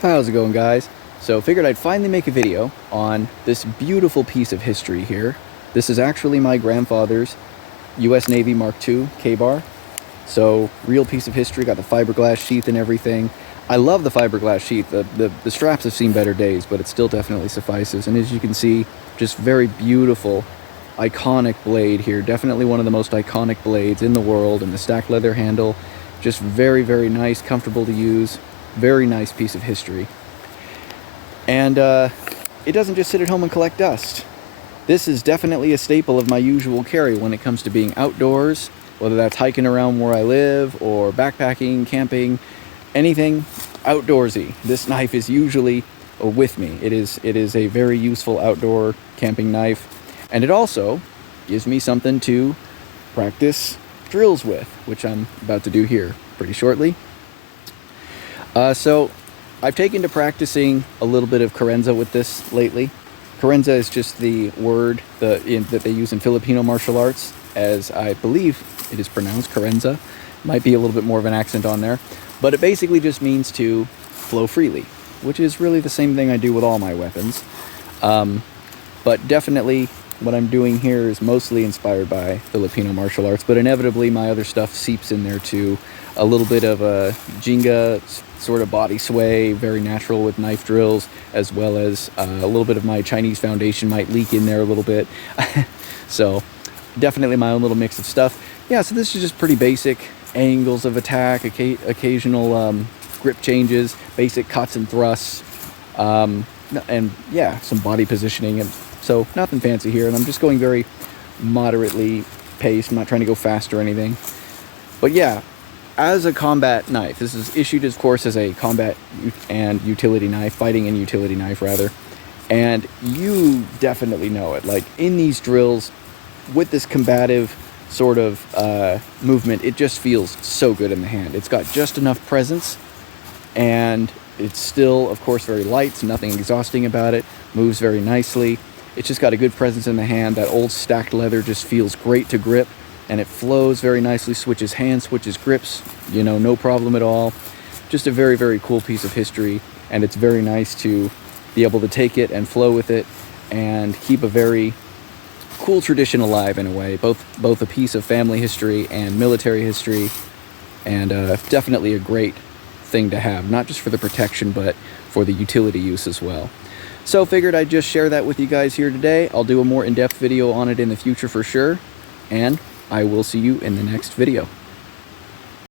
How's it going, guys? So figured I'd finally make a video on this beautiful piece of history here. This is actually my grandfather's US Navy Mark II K-bar. So real piece of history, got the fiberglass sheath and everything. I love the fiberglass sheath. The straps have seen better days, but it still definitely suffices. And as you can see, just very beautiful, iconic blade here. Definitely one of the most iconic blades in the world, and the stacked leather handle. Just very, very nice, comfortable to use. Very nice piece of history. And it doesn't just sit at home and collect dust. This is definitely a staple of my usual carry when it comes to being outdoors, whether that's hiking around where I live or backpacking, camping, anything outdoorsy. This knife is usually with me. It is a very useful outdoor camping knife, and it also gives me something to practice drills with, which I'm about to do here pretty shortly. So I've taken to practicing a little bit of Carenza with this lately. Carenza is just the word that they use in Filipino martial arts, as I believe it is pronounced Carenza. Might be a little bit more of an accent on there, but it basically just means to flow freely, which is really the same thing I do with all my weapons. But definitely what I'm doing here is mostly inspired by Filipino martial arts, but inevitably my other stuff seeps in there too. A little bit of a Jenga sort of body sway, very natural with knife drills, as well as a little bit of my Chinese foundation might leak in there a little bit. So definitely my own little mix of stuff. Yeah, so this is just pretty basic angles of attack, occasional grip changes, basic cuts and thrusts, and yeah, some body positioning. And so nothing fancy here, and I'm just going very moderately paced. I'm not trying to go fast or anything. But yeah, as a combat knife, this is issued, of course, as a combat and utility knife, fighting and utility knife, rather. And you definitely know it. Like, in these drills, with this combative sort of movement, it just feels so good in the hand. It's got just enough presence, and it's still, of course, very light, so nothing exhausting about it. Moves very nicely. It's just got a good presence in the hand. That old stacked leather just feels great to grip, and it flows very nicely, switches hands, switches grips, you know, no problem at all. Just a very, very cool piece of history, and it's very nice to be able to take it and flow with it and keep a very cool tradition alive in a way, both a piece of family history and military history, and definitely a great thing to have, not just for the protection, but for the utility use as well. So figured I'd just share that with you guys here today. I'll do a more in-depth video on it in the future for sure, and I will see you in the next video.